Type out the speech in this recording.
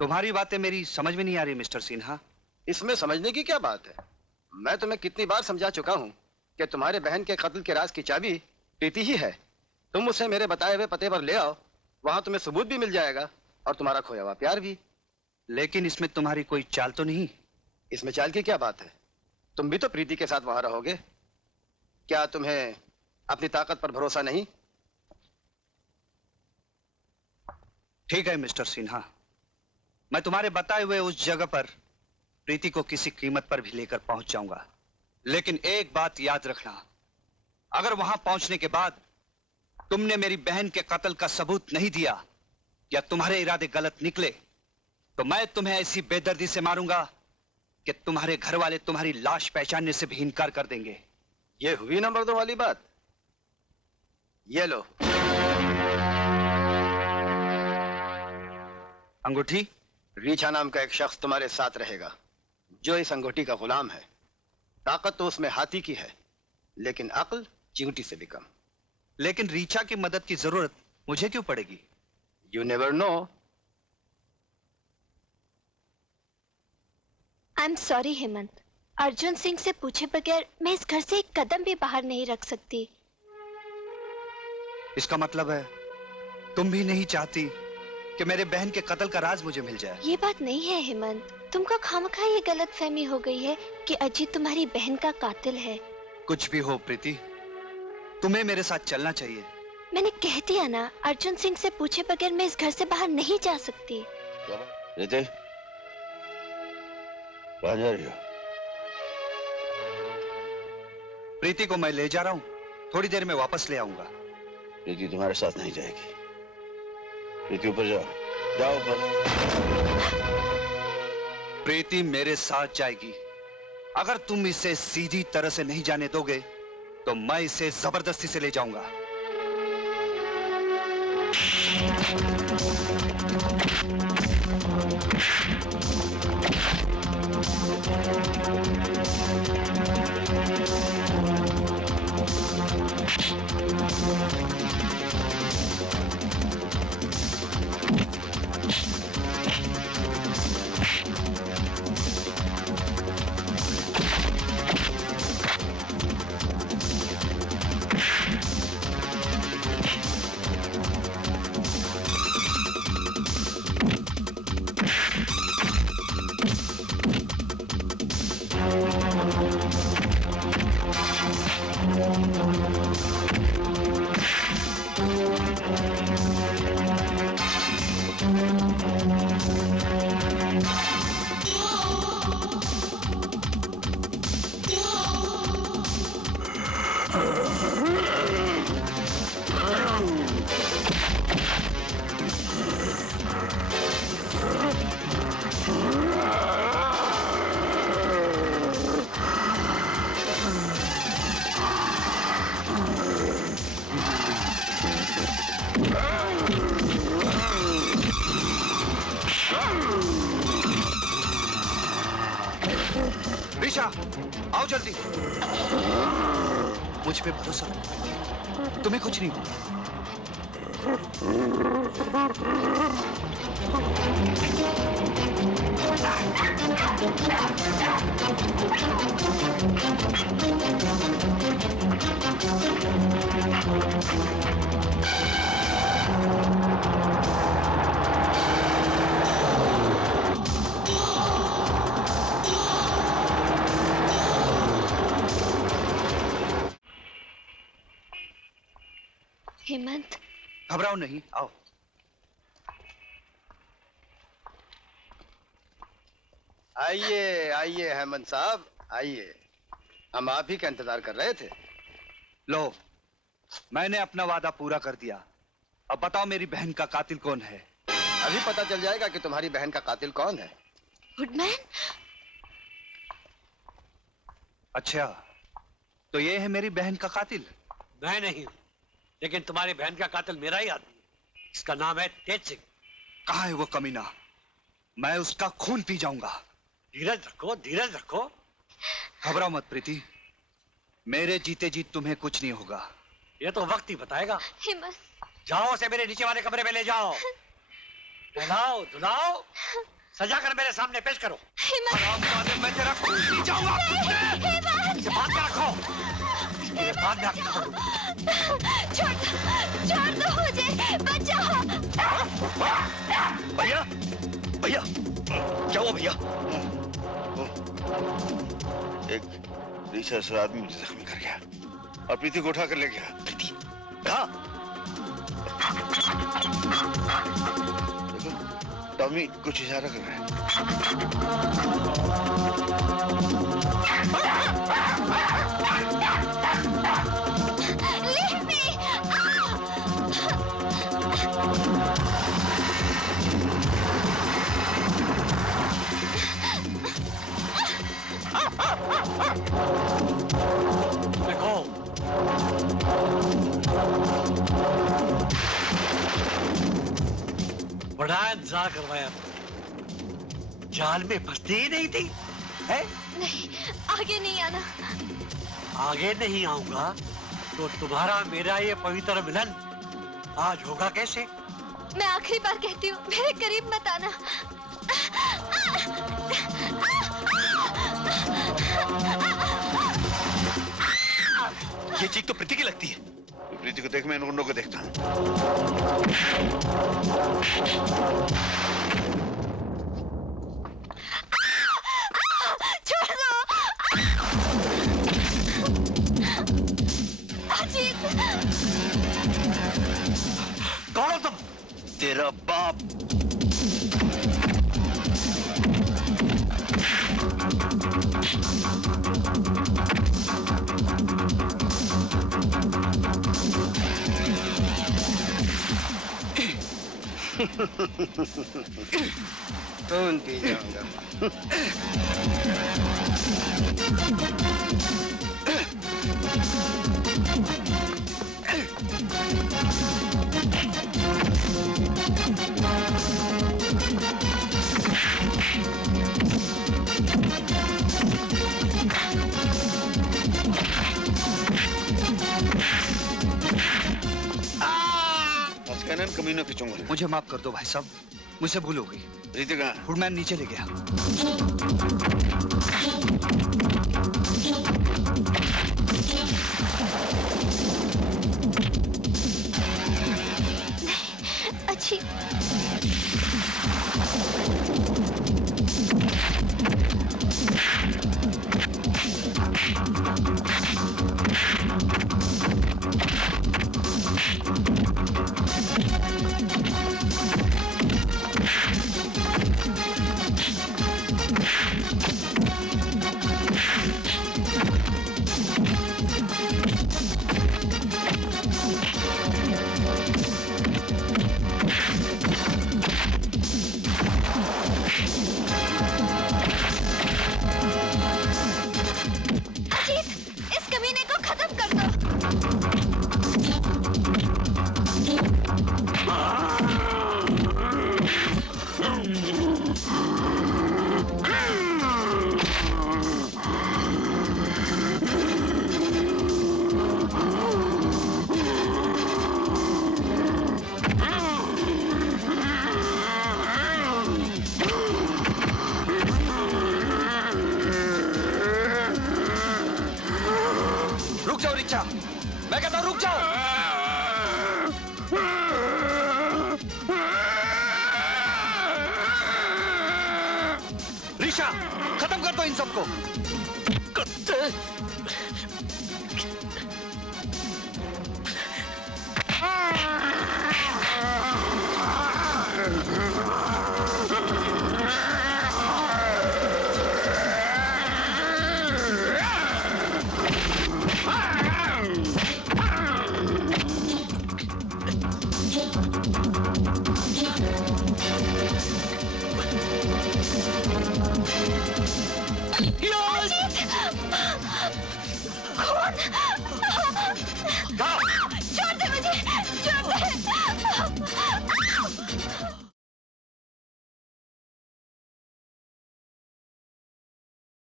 तुम्हारी बातें मेरी समझ में नहीं आ रही मिस्टर सिन्हा। इसमें समझने की क्या बात है? मैं तुम्हें कितनी बार समझा चुका हूँ कि तुम्हारे बहन के कत्ल के राज की चाबी प्रीति ही है। तुम उसे मेरे बताए हुए पते पर ले आओ, वहां तुम्हें सबूत भी मिल जाएगा और तुम्हारा खोया हुआ प्यार भी। लेकिन इसमें तुम्हारी कोई चाल तो नहीं? इसमें चाल की क्या बात है? तुम भी तो प्रीति के साथ वहां रहोगे। क्या तुम्हें अपनी ताकत पर भरोसा नहीं? ठीक है मिस्टर सिन्हा, मैं तुम्हारे बताए हुए उस जगह पर प्रीति को किसी कीमत पर भी लेकर पहुंच जाऊंगा। लेकिन एक बात याद रखना, अगर वहां पहुंचने के बाद तुमने मेरी बहन के कत्ल का सबूत नहीं दिया या तुम्हारे इरादे गलत निकले तो मैं तुम्हें ऐसी बेदर्दी से मारूंगा कि तुम्हारे घर वाले तुम्हारी लाश पहचानने से भी इनकार कर देंगे। ये हुई ना मर्दों वाली बात। ये लो अंगूठी। रीछा नाम का एक शख्स तुम्हारे साथ रहेगा जो इस अंगूठी का गुलाम है। ताकत तो उसमें हाथी की है लेकिन अक्ल चींटी से भी कम। लेकिन रीछा की मदद की जरूरत मुझे क्यों पड़ेगी? You never know. I am sorry Hemant, Arjun Singh से पूछे बगैर मैं इस घर से एक कदम भी बाहर नहीं रख सकती। इसका मतलब है तुम भी नहीं चाहती कि मेरे बहन के कत्ल का राज मुझे मिल जाए? ये बात नहीं है हेमंत, तुमको खामखा ये गलत फहमी हो गई है कि अजीत तुम्हारी बहन का कातिल है। कुछ भी हो प्रीति, तुम्हें मेरे साथ चलना चाहिए। मैंने कह दिया ना, अर्जुन सिंह से पूछे बगैर मैं इस घर से बाहर नहीं जा सकती। प्रीति, कहाँ जा रही हो? प्रीति को मैं ले जा रहा हूँ, थोड़ी देर में वापस ले आऊंगा। प्रीति तुम्हारे साथ नहीं जाएगी। प्रीति ऊपर जाओ, जाओ ऊपर। प्रीति मेरे साथ जाएगी। अगर तुम इसे सीधी तरह से नहीं जाने दोगे तो मैं इसे जबरदस्ती से ले जाऊंगा। रीछा, आओ जल्दी। मुझ पे भरोसा रखो, तुम्हें कुछ नहीं होगा। हेमंत, घबराओ नहीं, आओ। आइए आइए हेमंत साहब, आइए। हम आप ही का इंतजार कर रहे थे। लो, मैंने अपना वादा पूरा कर दिया। अब बताओ मेरी बहन का कातिल कौन है? अभी पता चल जाएगा कि तुम्हारी बहन का कातिल कौन है। गुडमैन? अच्छा, तो ये है मेरी बहन का कातिल? मैं नहीं हूं, लेकिन तुम्हारी बहन का कातिल मेरा ही आदमी है। इसका नाम है तेज सिंह। कहाँ है वो कमीना? मैं उसका खून पी जाऊंगा। धीरज रखो, धीरज रखो। घबराओ मत प्रीति, मेरे जीते जी तुम्हें कुछ नहीं होगा। ये तो वक्त ही बताएगा। हेमंत, जाओ, उसे मेरे नीचे वाले कमरे में ले जाओ। नहलाओ धुलाओ सजा कर मेरे सामने पेश करो। हेमंत, मैं तेरा खून पी जाऊंगा। हेमंत, इसे बांध के रखो। इसके बाद में आपको करूंगा। छोड़ दो मुझे, बचाओ। भैया, भैया, क्या हुआ भैया? एक रिसर्च आदमी मुझे जख्मी कर गया और प्रीति को उठा कर ले गया। प्रीति कहाँ? देखो टॉमी कुछ इशारा कर रहा है। Leave me! देखो, बड़ा इंतजार करवाया, जाल में फंसती ही नहीं थी, है? नहीं, आगे नहीं आना। आगे नहीं आऊंगा तो तुम्हारा मेरा ये पवित्र मिलन आज होगा कैसे? मैं आखिरी बार कहती हूँ, मेरे करीब मत आना। ये चीख तो प्रीति की लगती है। प्रीति को देख, मैं इन गुंडों को देखता हूँ। छोड़ दो। अजीत, कौन हो तुम? तेरा बाप। खून पी जाऊंगा। कैनन कमीनों के चुंगल। मुझे माफ कर दो भाई साहब, मुझसे भूल हो गई। प्रीति कहाँ? फुटमैन नीचे ले गया। अच्छी। मैं कहता हूँ रुक जाओ। ऋषा, खत्म कर दो इन सबको। Go!